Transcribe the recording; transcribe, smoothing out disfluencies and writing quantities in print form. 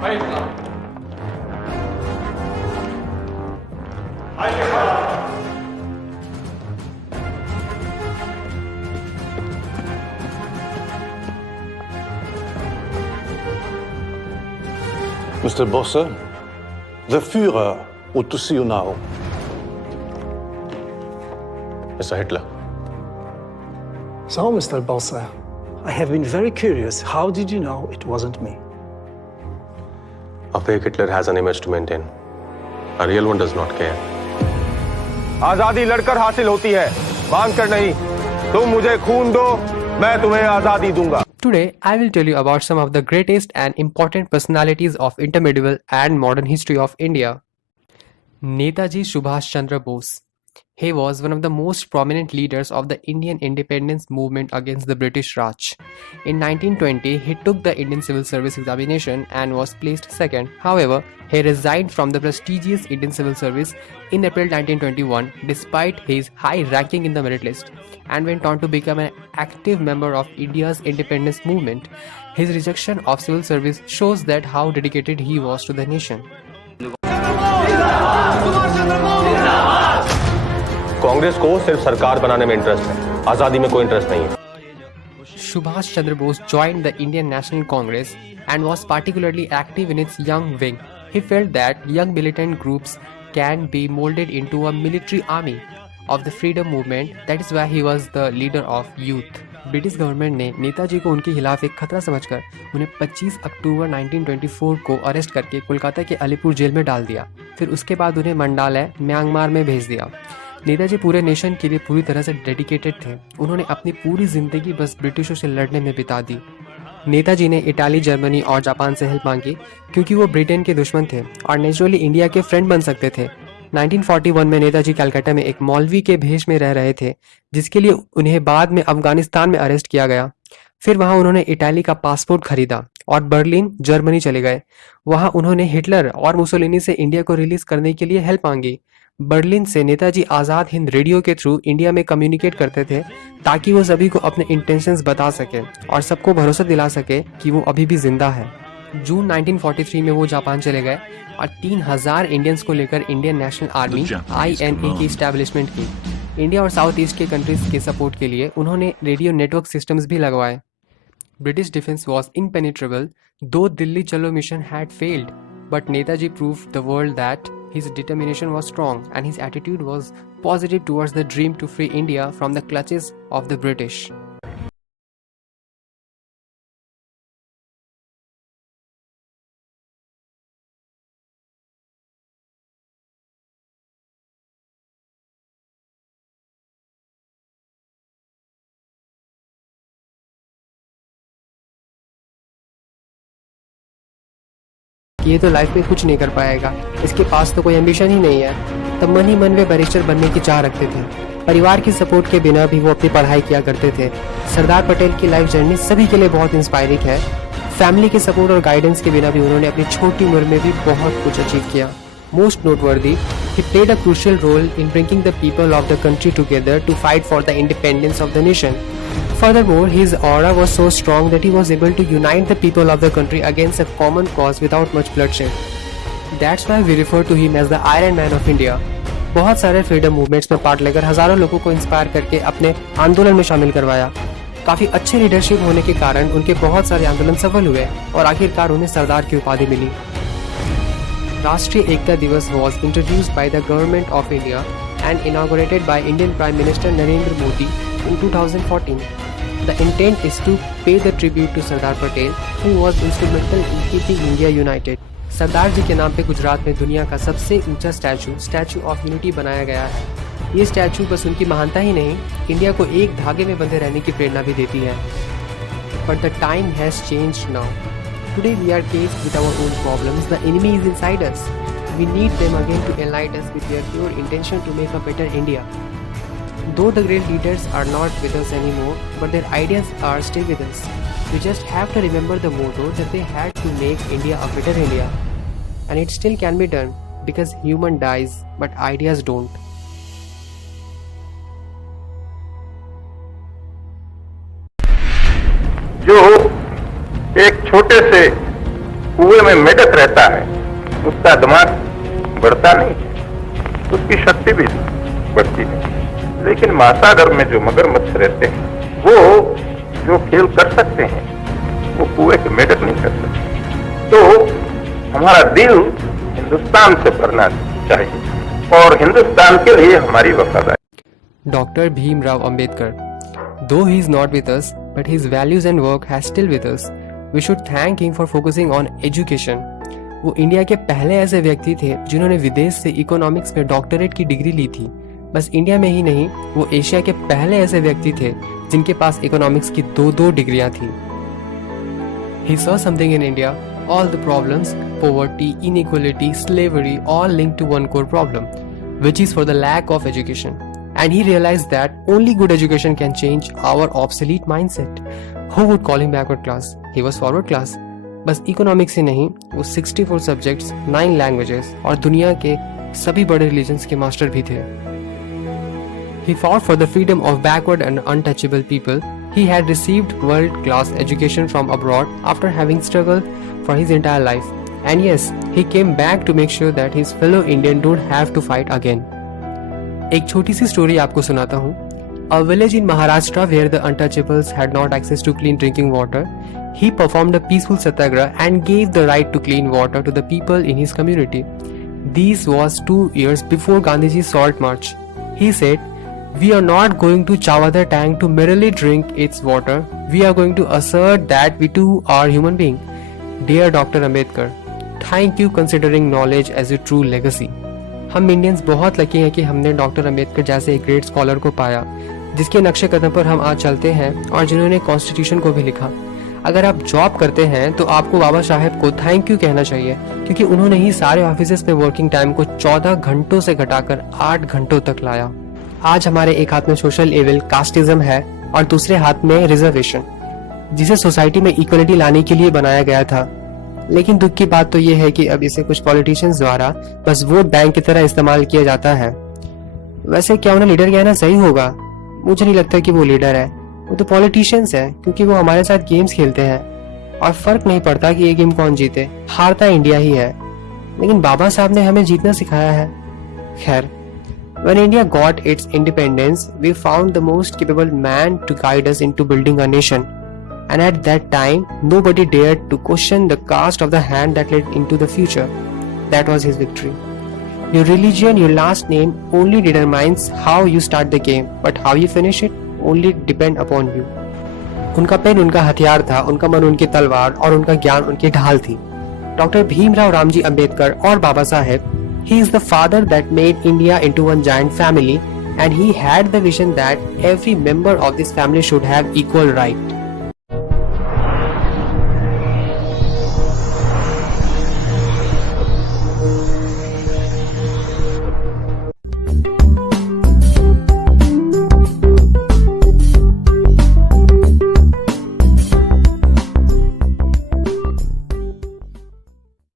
Mr. Bosse, the Führer would to see you now. Mr. Hitler. So, Mr. Bosse, I have been very curious. How did you know it wasn't me? A fake Hitler has an image to maintain. A real one does not care. आजादी लड़कर हासिल होती है, मांग कर नहीं। तुम मुझे खून दो, मैं तुम्हें आजादी दूंगा। Today, I will tell you about some of the greatest and important personalities of intermedieval and modern history of India. Netaji Subhash Chandra Bose. He was one of the most prominent leaders of the Indian independence movement against the British Raj. In 1920, he took the Indian Civil Service examination and was placed second. However, he resigned from the prestigious Indian Civil Service in April 1921 despite his high ranking in the merit list, and went on to become an active member of India's independence movement. His rejection of civil service shows that how dedicated he was to the nation. Congress को सिर्फ सरकार बनाने में interest है, आजादी में कोई interest नहीं है। Subhash Chandra Bose joined the Indian National Congress and was particularly active in its young wing. He felt that young militant groups can be molded into a military army of the freedom movement. That is why he was the leader of youth. British government ने नेताजी को उनके खिलाफ एक खतरा समझकर उन्हें 25 अक्टूबर 1924 को arrest करके कोलकाता के अलीपुर जेल में डाल दिया। फिर उसके बाद उन्हें मंडालय म्यांमार में भेज दिया। नेताजी पूरे नेशन के लिए पूरी तरह से डेडिकेटेड थे। उन्होंने अपनी पूरी जिंदगी बस ब्रिटिशों से लड़ने में बिता दी। नेताजी ने इटाली, जर्मनी और जापान से हेल्प मांगी क्योंकि वो ब्रिटेन के दुश्मन थे और नेचुरली इंडिया के फ्रेंड बन सकते थे। 1941 में नेताजी कलकत्ता में एक मौलवी के भेष में रह रहे थे, जिसके लिए उन्हें बाद में अफगानिस्तान में अरेस्ट किया गया। फिर वहां उन्होंने इटाली का पासपोर्ट खरीदा और बर्लिन, जर्मनी चले गए। वहां उन्होंने हिटलर और मुसोलिनी से इंडिया को रिलीज करने के लिए हेल्प मांगी। बर्लिन से नेताजी आज़ाद हिंद रेडियो के थ्रू इंडिया में कम्युनिकेट करते थे ताकि वो सभी को अपने इंटेंशंस बता सके और सबको भरोसा दिला सके कि वो अभी भी जिंदा है। जून 1943 में वो जापान चले गए और 3000 इंडियंस को लेकर इंडियन नेशनल आर्मी INA की स्टैब्लिशमेंट की। इंडिया और साउथ ईस्ट के कंट्रीज के सपोर्ट के लिए उन्होंने रेडियो नेटवर्क सिस्टम्स भी लगवाए। ब्रिटिश डिफेंस वॉज इम्पेनिट्रेबल दो दिल्ली चलो mission had failed, but Netaji proved the world that his determination was strong and his attitude was positive towards the dream to free India from the clutches of the British. ये तो life में कुछ नहीं कर पाएगा, इसके पास तो कोई एम्बिशन ही नहीं है। तब मन ही मन वे बैरिस्टर बनने की चाह रखते थे। परिवार की सपोर्ट के बिना भी वो अपनी पढ़ाई किया करते थे। सरदार पटेल की लाइफ जर्नी सभी के लिए बहुत इंस्पायरिंग है। फैमिली के सपोर्ट और गाइडेंस के बिना भी उन्होंने अपनी छोटी उम्र में भी बहुत कुछ अचीव किया। Most noteworthy, he played a crucial role in bringing the people of the country together to fight for the independence of the nation. Furthermore, his aura was so strong that he was able to unite the people of the country against a common cause without much bloodshed. That's why we refer to him as the Iron Man of India. बहुत सारे freedom movements में part लेकर हजारों लोगों को inspire करके अपने आंदोलन में शामिल करवाया। काफी अच्छे लीडरशिप होने के कारण उनके बहुत सारे आंदोलन सफल हुए और आखिरकार उन्हें सरदार की उपाधि मिली। राष्ट्रीय एकता दिवस was introduced by the Government of India and inaugurated by Indian Prime Minister Narendra Modi in 2014. The intent is to pay the tribute to Sardar Patel, who was instrumental in keeping India united. सरदार जी के नाम पे गुजरात में दुनिया का सबसे ऊंचा statue of unity बनाया गया है। ये स्टैचू बस उनकी महानता ही नहीं, इंडिया को एक धागे में बंधे रहने की प्रेरणा भी देती है। But the time has changed now. Today we are faced with our own problems. The enemy is inside us. We need them again to enlighten us with their pure intention to make a better India. Though the great leaders are not with us anymore, but their ideas are still with us. We just have to remember the motto that they had to make India a better India. And it still can be done because human dies, but ideas don't. जो एक छोटे से कुएं में मेढक रहता है उसका दिमाग बढ़ता नहीं है, उसकी शक्ति भी बढ़ती नहीं। लेकिन महासागर में जो मगरमच्छ रहते हैं वो जो खेल कर सकते हैं वो कुएं के मेढक नहीं कर सकते। तो हमारा दिल हिंदुस्तान से भरना चाहिए और हिंदुस्तान के लिए हमारी वफादारी। Dr. Bhim Rao Ambedkar. Though he is not with us, but his values and work has still with us. We should thank him for focusing on education. वो इंडिया के पहले ऐसे व्यक्ति थे जिन्होंने विदेश से इकोनॉमिक्स में डॉक्टरेट की डिग्री ली थी। बस इंडिया में ही नहीं, वो एशिया के पहले ऐसे व्यक्ति थे जिनके पास इकोनॉमिक्स की दो डिग्रियां थी। He saw something in India, all the problems, poverty, inequality, slavery, all linked to one core problem, which is for the lack of education. And he realized that only good education can change our obsolete mindset. Who would call him backward class? He was forward class. बस economics ही नहीं, वो 64 subjects, 9 languages और दुनिया के सभी बड़े religions के master भी थे। He fought for the freedom of backward and untouchable people. He had received world-class education from abroad after having struggled for his entire life. And yes, he came back to make sure that his fellow Indian don't have to fight again. एक छोटी सी story आपको सुनाता हूँ। A village in Maharashtra where the untouchables had not access to clean drinking water, he performed a peaceful satyagraha and gave the right to clean water to the people in his community. This was 2 years before Gandhiji's Salt March. He said, "We are not going to Chawada tank to merely drink its water. We are going to assert that we too are human being." Dear Dr. Ambedkar, thank you considering knowledge as your true legacy. हम Indians बहुत lucky हैं कि हमने doctor Ambedkar जैसे एक great scholar को पाया, जिसके नक्शे कदम पर हम आज चलते हैं और जिन्होंने कॉन्स्टिट्यूशन को भी लिखा। अगर आप जॉब करते हैं तो आपको बाबा साहेब को थैंक यू कहना चाहिए, क्योंकि उन्होंने ही सारे ऑफिसेस में वर्किंग टाइम को 14 घंटों से घटाकर 8 घंटों तक लाया। आज हमारे एक हाथ में सोशल एविल कास्टिज्म है और दूसरे हाथ में रिजर्वेशन, जिसे सोसाइटी में इक्वलिटी लाने के लिए बनाया गया था। लेकिन दुख की बात तो ये है कि अब इसे कुछ पॉलिटिशियंस द्वारा बस वोट बैंक की तरह इस्तेमाल किया जाता है। वैसे क्या उन्हें लीडर कहना सही होगा? मुझे नहीं लगता कि वो लीडर है, वो तो पॉलिटिशियंस है, क्योंकि वो हमारे साथ गेम्स खेलते हैं और फर्क नहीं पड़ता कि ये गेम कौन जीते, हारता इंडिया ही है। लेकिन बाबा साहब ने हमें जीतना सिखाया है। खैर, when India got its independence, we found the most capable man to guide us into building a nation. And at that time, nobody dared to question the cast of the hand that led into the future. That was his victory. Your religion, your last name only determines how you start the game, but how you finish it only depend upon you. उनका pen उनका हथियार था, उनका मन उनकी तलवार और उनका ज्ञान उनकी ढाल थी। डॉक्टर भीमराव रामजी अंबेडकर और Baba Saheb, he is the father that made India into one giant family, and he had the vision that every member of this family should have equal right.